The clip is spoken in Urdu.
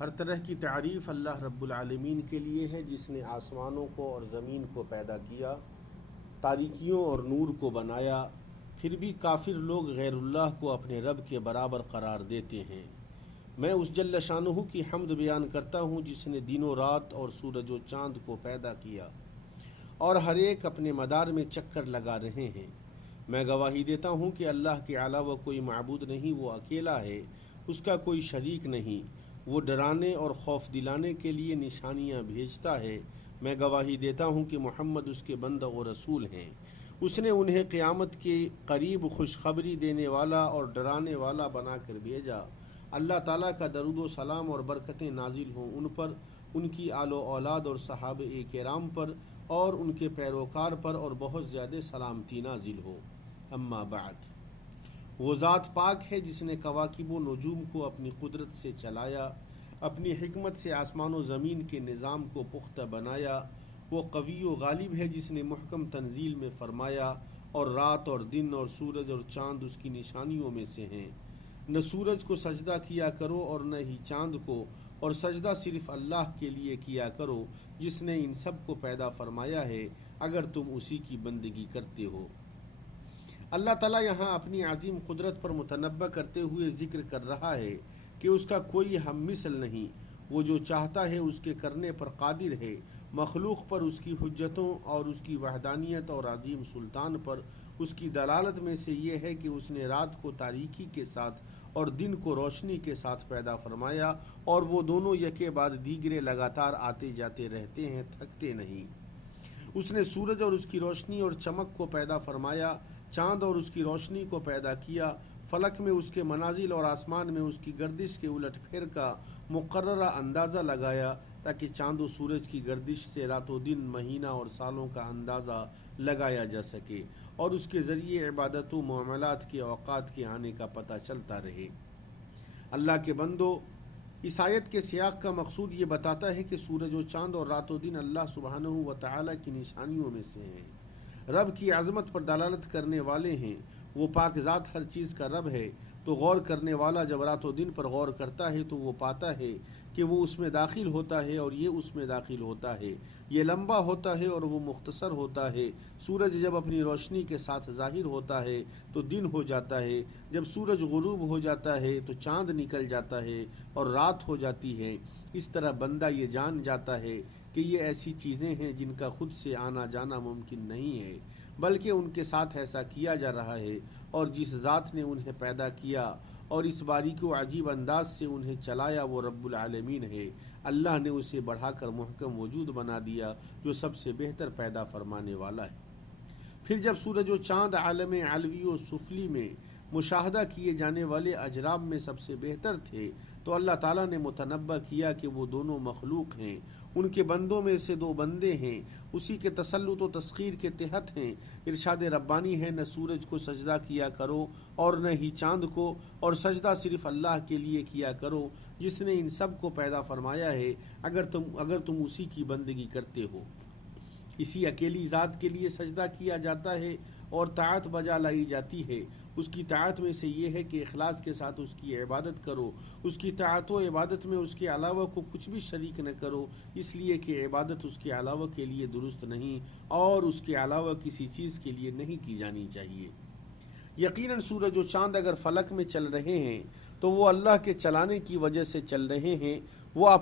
ہر طرح کی تعریف اللہ رب العالمین کے لیے ہے، جس نے آسمانوں کو اور زمین کو پیدا کیا، تاریکیوں اور نور کو بنایا، پھر بھی کافر لوگ غیر اللہ کو اپنے رب کے برابر قرار دیتے ہیں۔ میں اس جل شانہ کی حمد بیان کرتا ہوں جس نے دن و رات اور سورج و چاند کو پیدا کیا اور ہر ایک اپنے مدار میں چکر لگا رہے ہیں۔ میں گواہی دیتا ہوں کہ اللہ کے علاوہ کوئی معبود نہیں، وہ اکیلا ہے، اس کا کوئی شریک نہیں۔ وہ ڈرانے اور خوف دلانے کے لیے نشانیاں بھیجتا ہے۔ میں گواہی دیتا ہوں کہ محمد اس کے بندہ و رسول ہیں۔ اس نے انہیں قیامت کے قریب خوشخبری دینے والا اور ڈرانے والا بنا کر بھیجا۔ اللہ تعالیٰ کا درود و سلام اور برکتیں نازل ہوں ان پر، ان کی آل و اولاد اور صحابہ کرام پر اور ان کے پیروکار پر، اور بہت زیادہ سلامتی نازل ہو۔ اما بعد، وہ ذات پاک ہے جس نے کواکب و نجوم کو اپنی قدرت سے چلایا، اپنی حکمت سے آسمان و زمین کے نظام کو پختہ بنایا۔ وہ قوی و غالب ہے جس نے محکم تنزیل میں فرمایا، اور رات اور دن اور سورج اور چاند اس کی نشانیوں میں سے ہیں۔ نہ سورج کو سجدہ کیا کرو اور نہ ہی چاند کو، اور سجدہ صرف اللہ کے لیے کیا کرو جس نے ان سب کو پیدا فرمایا ہے، اگر تم اسی کی بندگی کرتے ہو۔ اللہ تعالیٰ یہاں اپنی عظیم قدرت پر متنبہ کرتے ہوئے ذکر کر رہا ہے کہ اس کا کوئی ہم مثل نہیں۔ وہ جو چاہتا ہے اس کے کرنے پر قادر ہے۔ مخلوق پر اس کی حجتوں اور اس کی وحدانیت اور عظیم سلطان پر اس کی دلالت میں سے یہ ہے کہ اس نے رات کو تاریکی کے ساتھ اور دن کو روشنی کے ساتھ پیدا فرمایا، اور وہ دونوں یکے بعد دیگرے لگاتار آتے جاتے رہتے ہیں، تھکتے نہیں۔ اس نے سورج اور اس کی روشنی اور چمک کو پیدا فرمایا، چاند اور اس کی روشنی کو پیدا کیا، فلک میں اس کے منازل اور آسمان میں اس کی گردش کے الٹ پھیر کا مقررہ اندازہ لگایا، تاکہ چاند و سورج کی گردش سے رات و دن، مہینہ اور سالوں کا اندازہ لگایا جا سکے، اور اس کے ذریعے عبادت و معاملات کے اوقات کے آنے کا پتہ چلتا رہے۔ اللہ کے بندو، اس آیت کے سیاق کا مقصود یہ بتاتا ہے کہ سورج و چاند اور رات و دن اللہ سبحانہ و تعالیٰ کی نشانیوں میں سے ہیں، رب کی عظمت پر دلالت کرنے والے ہیں۔ وہ پاک ذات ہر چیز کا رب ہے، تو غور کرنے والا جب رات و دن پر غور کرتا ہے تو وہ پاتا ہے کہ وہ اس میں داخل ہوتا ہے اور یہ اس میں داخل ہوتا ہے، یہ لمبا ہوتا ہے اور وہ مختصر ہوتا ہے۔ سورج جب اپنی روشنی کے ساتھ ظاہر ہوتا ہے تو دن ہو جاتا ہے، جب سورج غروب ہو جاتا ہے تو چاند نکل جاتا ہے اور رات ہو جاتی ہے۔ اس طرح بندہ یہ جان جاتا ہے کہ یہ ایسی چیزیں ہیں جن کا خود سے آنا جانا ممکن نہیں ہے، بلکہ ان کے ساتھ ایسا کیا جا رہا ہے، اور جس ذات نے انہیں پیدا کیا اور اس باریک و عجیب انداز سے انہیں چلایا وہ رب العالمین ہے۔ اللہ نے اسے بڑھا کر محکم وجود بنا دیا، جو سب سے بہتر پیدا فرمانے والا ہے۔ پھر جب سورج و چاند عالم علوی و سفلی میں مشاہدہ کیے جانے والے اجرام میں سب سے بہتر تھے، تو اللہ تعالیٰ نے متنبہ کیا کہ وہ دونوں مخلوق ہیں، ان کے بندوں میں سے دو بندے ہیں، اسی کے تسلط و تسخیر کے تحت ہیں۔ ارشاد ربانی ہے، نہ سورج کو سجدہ کیا کرو اور نہ ہی چاند کو، اور سجدہ صرف اللہ کے لیے کیا کرو جس نے ان سب کو پیدا فرمایا ہے، اگر تم اسی کی بندگی کرتے ہو۔ اسی اکیلی ذات کے لیے سجدہ کیا جاتا ہے اور طاعت بجا لائی جاتی ہے۔ اس کی طاعت میں سے یہ ہے کہ اخلاص کے ساتھ اس کی عبادت کرو۔ اس کی طاعت و عبادت میں اس کے علاوہ کو کچھ بھی شریک نہ کرو، اس لیے کہ عبادت اس کے علاوہ کے لیے درست نہیں اور اس کے علاوہ کسی چیز کے لیے نہیں کی جانی چاہیے۔ یقیناً سورج و چاند اگر فلک میں چل رہے ہیں تو وہ اللہ کے چلانے کی وجہ سے چل رہے ہیں۔ وہ